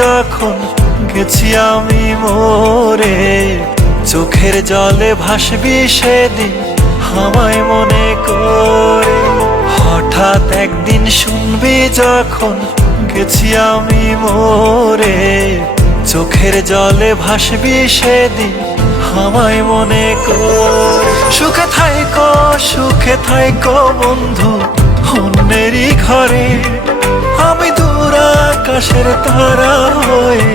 যখন গেছি আমি মরে, চোখের জলে ভাসবি সেদিন আমায় মনে করে। হঠাৎ একদিন শুনবি যখন গেছি আমি মরে, চোখের জলে ভাসবি সেদিন আমায় মনে করে। সুখে থাইকো বন্ধু অন্যেরই ঘরে, আমি দূর আকাশের তারা হয়ে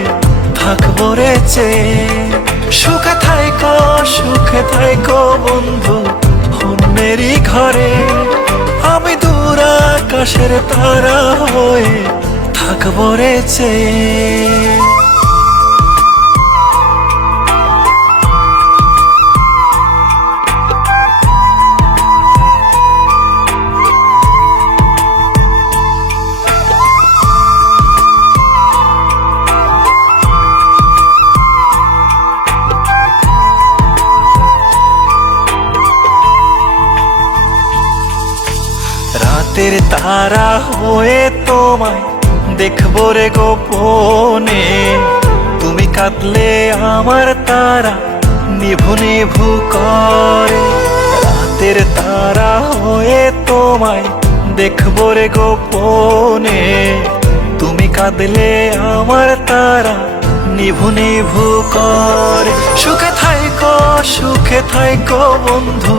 থাকবো রে চেয়ে। সুখে থাইকো বন্ধু অন্যেরই ঘরে, আমি দূর আকাশের তারা হয়ে থাকবো রে চেয়ে। রাতের তারা হয়ে তোমায় দেখবো রে গোপনে, তুমি কাঁদলে আমার তারা নিভু নিভু করে। রাতের তারা হয়ে তোমায় দেখবো রে গোপনে, তুমি কাঁদলে আমার তারা নিভু নিভু করে। সুখে থাইকো বন্ধু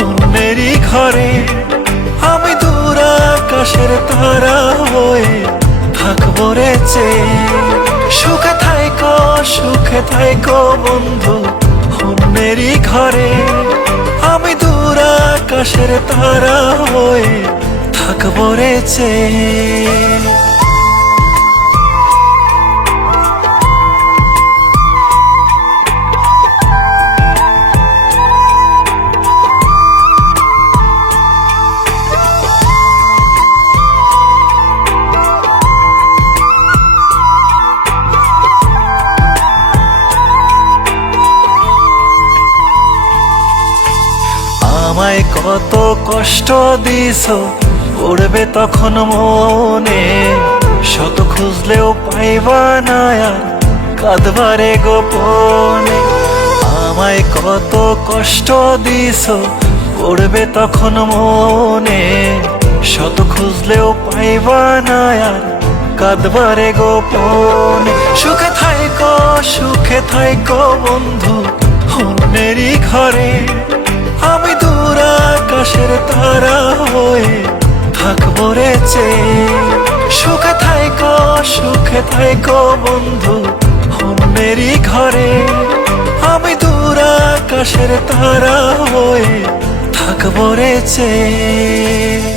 অন্যেরই ঘরে, আমি দূর আকাশের তারা হয়ে থাকবো রে চেয়ে। সুখে থাইকো বন্ধু অন্যেরই ঘরে, আমি দূর আকাশের তারা হয়ে থাকবো রে চেয়ে। আমায় কত কষ্ট দিছো পড়বে তখন মনে, শত খুঁজলেও পাইবা না আর কাঁদবারে গোপনে। আমায় কত কষ্ট দিছো পড়বে তখন মনে, শত খুঁজলেও পাইবা না আর কাঁদবারে গোপনে। সুখে থাইকো বন্ধু অন্যেরই ঘরে, আমি দূর আকাশের তারা হয়ে থাকবো রে চেয়ে। সুখে থাইকো বন্ধু অন্যেরই ঘরে, আমি দূর আকাশের তারা হয়ে থাকবো রে চেয়ে।